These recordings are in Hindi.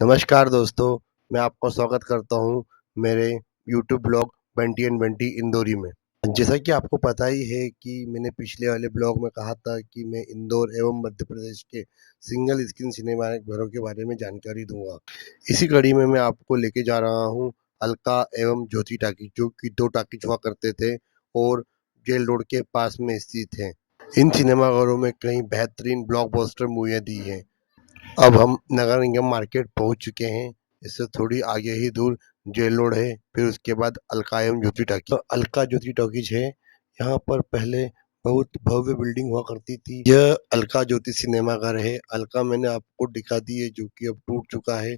नमस्कार दोस्तों, मैं आपका स्वागत करता हूँ मेरे YouTube blog Bunty and Bunty Indori में। जैसा कि आपको पता ही है कि मैंने पिछले वाले ब्लॉग में कहा था कि मैं इंदौर एवं मध्य प्रदेश के सिंगल स्क्रीन सिनेमा घरों के बारे में जानकारी दूँगा। इसी कड़ी में मैं आपको लेके जा रहा हूँ अलका एवं ज्योति टॉकीज, जो कि 2 टॉकीज हुआ करते थे और जेल रोड के पास में स्थित हैं। इन सिनेमाघरों में कई बेहतरीन ब्लॉकबस्टर मूवियाँ दी हैं। अब हम नगर निगम मार्केट पहुंच चुके हैं। इससे थोड़ी आगे ही दूर जेल रोड है, फिर उसके बाद अलका एवं ज्योति टॉकीज। अलका ज्योति टॉकीज है। यहाँ पर पहले बहुत भव्य बिल्डिंग हुआ करती थी। यह अलका ज्योति सिनेमा घर है। अलका मैंने आपको दिखा दी है, जो कि अब टूट चुका है।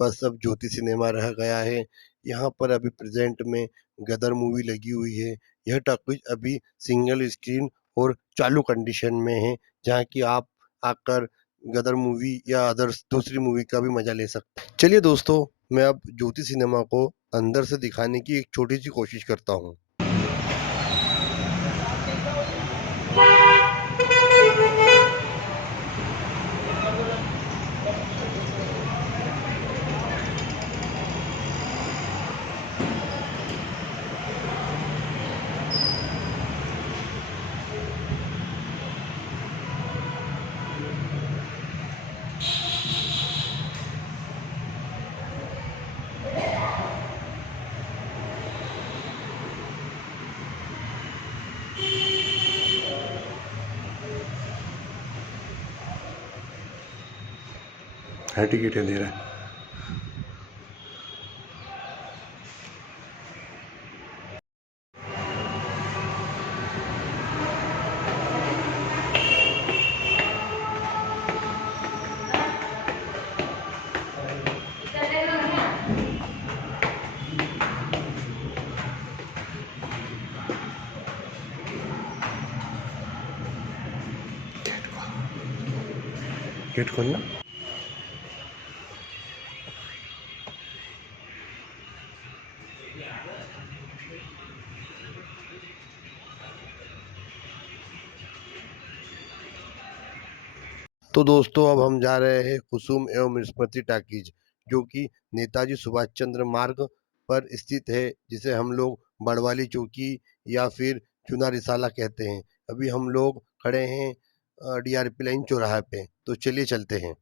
बस अब ज्योति सिनेमा रह गया है। यहाँ पर अभी प्रेजेंट में गदर मूवी लगी हुई है। यह टॉकीज अभी सिंगल स्क्रीन और चालू कंडीशन में है, जहाँ की आप आकर गदर मूवी या अदर्स दूसरी मूवी का भी मजा ले सकते हैं। चलिए दोस्तों, मैं अब ज्योति सिनेमा को अंदर से दिखाने की एक छोटी सी कोशिश करता हूँ। है टिकट है दे रहा है। गेट खोलना। तो दोस्तों, अब हम जा रहे हैं कुसुम एवं स्मृति टॉकीज, जो कि नेताजी सुभाष चंद्र मार्ग पर स्थित है, जिसे हम लोग बड़वाली चौकी या फिर चुना रिसाला कहते हैं। अभी हम लोग खड़े हैं डीआरपी लाइन चौराहे पे, तो चलिए चलते हैं।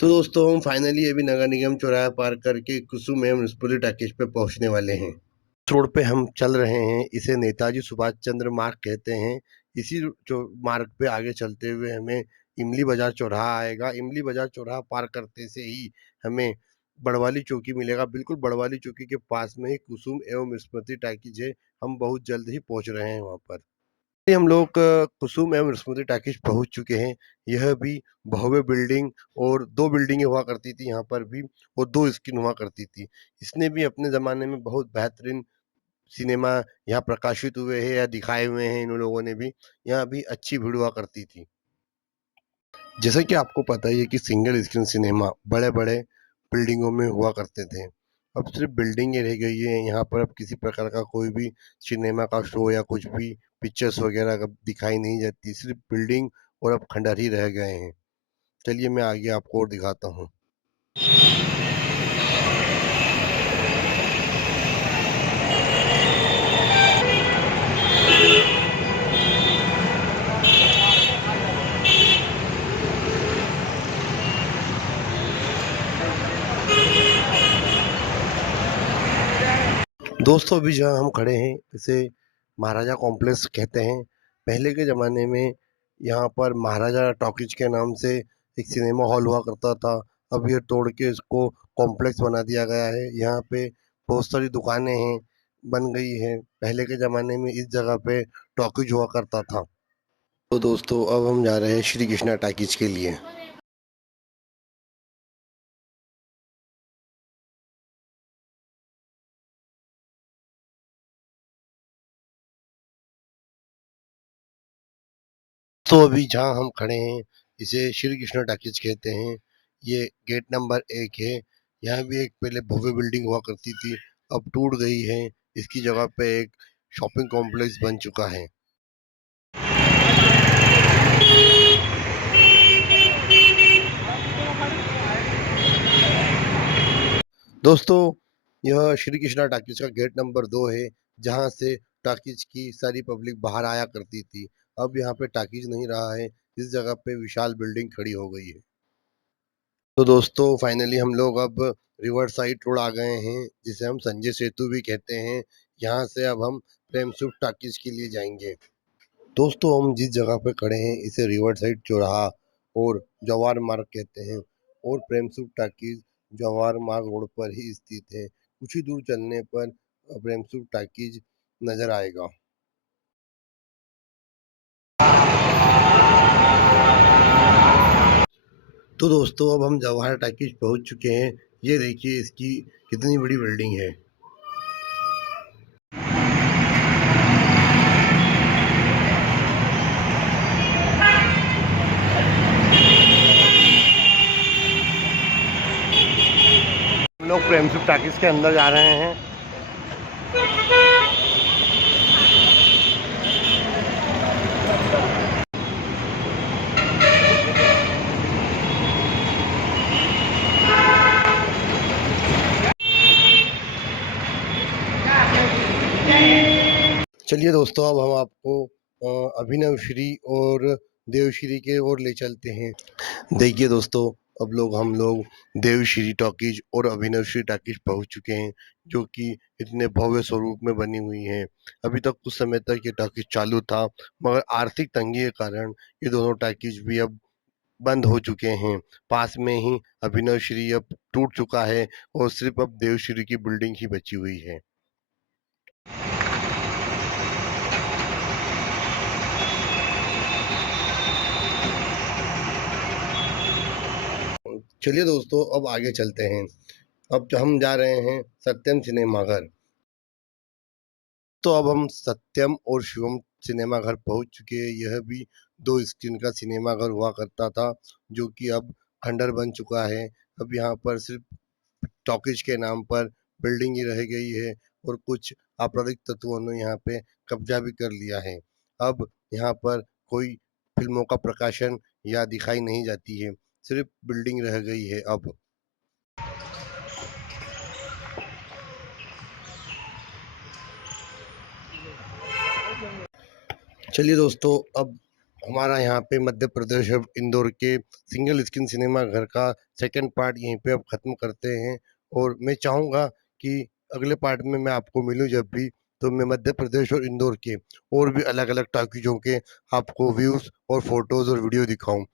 तो दोस्तों, हम फाइनली अभी नगर निगम चौराहा पार करके कुसुम एवं स्मृति टॉकीज पे पहुंचने वाले हैं। इस रोड पे हम चल रहे हैं, इसे नेताजी सुभाष चंद्र मार्ग कहते हैं। इसी मार्ग पे आगे चलते हुए हमें इमली बाजार चौराहा आएगा। इमली बाजार चौराहा पार करते से ही हमें बड़वाली चौकी मिलेगा। बिल्कुल बड़वाली चौकी के पास में ही कुसुम एवं स्मृति टॉकीज है। हम बहुत जल्द ही पहुंच रहे हैं वहां पर। हम लोग कुसुम एवं स्मृति टॉकीज पहुंच चुके हैं। यह भी भव्य बिल्डिंग और 2 बिल्डिंगें हुआ करती थी यहाँ पर भी, और 2 स्क्रीन हुआ करती थी। इसने भी अपने ज़माने में बहुत बेहतरीन सिनेमा यहाँ प्रकाशित हुए हैं या दिखाए हुए हैं। इन लोगों ने भी यहाँ भी अच्छी भीड़ हुआ करती थी। जैसा कि आपको पता ही है कि सिंगल स्क्रीन सिनेमा बड़े-बड़े बिल्डिंगों में हुआ करते थे। अब सिर्फ बिल्डिंगें रह गई हैं, यहाँ पर अब किसी प्रकार का कोई भी सिनेमा का शो या कुछ भी पिक्चर्स वगैरह अब दिखाई नहीं जाती, सिर्फ बिल्डिंग और अब खंडहर ही रह गए हैं। चलिए मैं आगे आपको और दिखाता हूँ। दोस्तों, अभी जहाँ हम खड़े हैं इसे महाराजा कॉम्प्लेक्स कहते हैं। पहले के ज़माने में यहाँ पर महाराजा टॉकीज के नाम से एक सिनेमा हॉल हुआ करता था। अब ये तोड़ के इसको कॉम्प्लेक्स बना दिया गया है। यहाँ पे बहुत सारी दुकानें हैं, बन गई हैं। पहले के ज़माने में इस जगह पे टॉकीज हुआ करता था। तो दोस्तों, अब हम जा रहे हैं श्री कृष्णा टॉकीज के लिए। दोस्तों अभी जहाँ हम खड़े हैं इसे श्री कृष्णा टॉकीज कहते हैं। ये गेट नंबर 1 है। यहाँ भी एक पहले भव्य बिल्डिंग हुआ करती थी, अब टूट गई है। इसकी जगह पे एक शॉपिंग कॉम्प्लेक्स बन चुका है। दोस्तों यह श्री कृष्णा टॉकीज का गेट नंबर 2 है, जहाँ से टॉकीज की सारी पब्लिक बाहर आया करती थी। अब यहाँ पे टॉकीज नहीं रहा है, इस जगह पे विशाल बिल्डिंग खड़ी हो गई है। तो दोस्तों फाइनली हम लोग अब रिवर साइड रोड आ गए हैं, जिसे हम संजय सेतु भी कहते हैं। यहाँ से अब हम प्रेम सुख टॉकीज के लिए जाएंगे। दोस्तों हम जिस जगह पे खड़े हैं इसे रिवर साइड चौराहा और जवाहर मार्ग कहते हैं, और प्रेम सुख टॉकीज जवाहर मार्ग रोड पर ही स्थित है। कुछ ही दूर चलने पर प्रेम सुख टॉकीज नजर आएगा। तो दोस्तों अब हम जवाहर टॉकीज पहुंच चुके हैं। ये देखिए इसकी कितनी बड़ी बिल्डिंग है। हम लोग प्रेम सुख टॉकीज के अंदर जा रहे हैं। चलिए दोस्तों अब हम आपको अभिनव श्री और देवश्री के ओर ले चलते हैं। देखिए दोस्तों अब हम लोग देवश्री टॉकीज और अभिनव श्री टॉकीज पहुंच चुके हैं, जो कि इतने भव्य स्वरूप में बनी हुई हैं। अभी तक कुछ समय तक ये टॉकीज चालू था, मगर आर्थिक तंगी के कारण ये दोनों टॉकीज भी अब बंद हो चुके हैं। पास में ही अभिनव श्री अब टूट चुका है और सिर्फ अब देवश्री की बिल्डिंग ही बची हुई है। चलिए दोस्तों अब आगे चलते हैं। अब जो हम जा रहे हैं सत्यम सिनेमा घर। तो अब हम सत्यम और शिवम सिनेमा घर पहुंच चुके हैं। यह भी 2 स्क्रीन का सिनेमा घर हुआ करता था, जो कि अब खंडर बन चुका है। अब यहाँ पर सिर्फ टॉकीज के नाम पर बिल्डिंग ही रह गई है, और कुछ आपराधिक तत्वों ने यहाँ पे कब्जा भी कर लिया है। अब यहाँ पर कोई फिल्मों का प्रकाशन या दिखाई नहीं जाती है, सिर्फ बिल्डिंग रह गई है अब। चलिए दोस्तों अब हमारा यहाँ पे मध्य प्रदेश अब इंदौर के सिंगल स्क्रीन सिनेमा घर का सेकंड पार्ट यहीं पे अब ख़त्म करते हैं। और मैं चाहूँगा कि अगले पार्ट में मैं आपको मिलूँ जब भी, तो मैं मध्य प्रदेश और इंदौर के और भी अलग अलग टॉकीजों के आपको व्यूज़ और फोटोज़ और वीडियो दिखाऊं।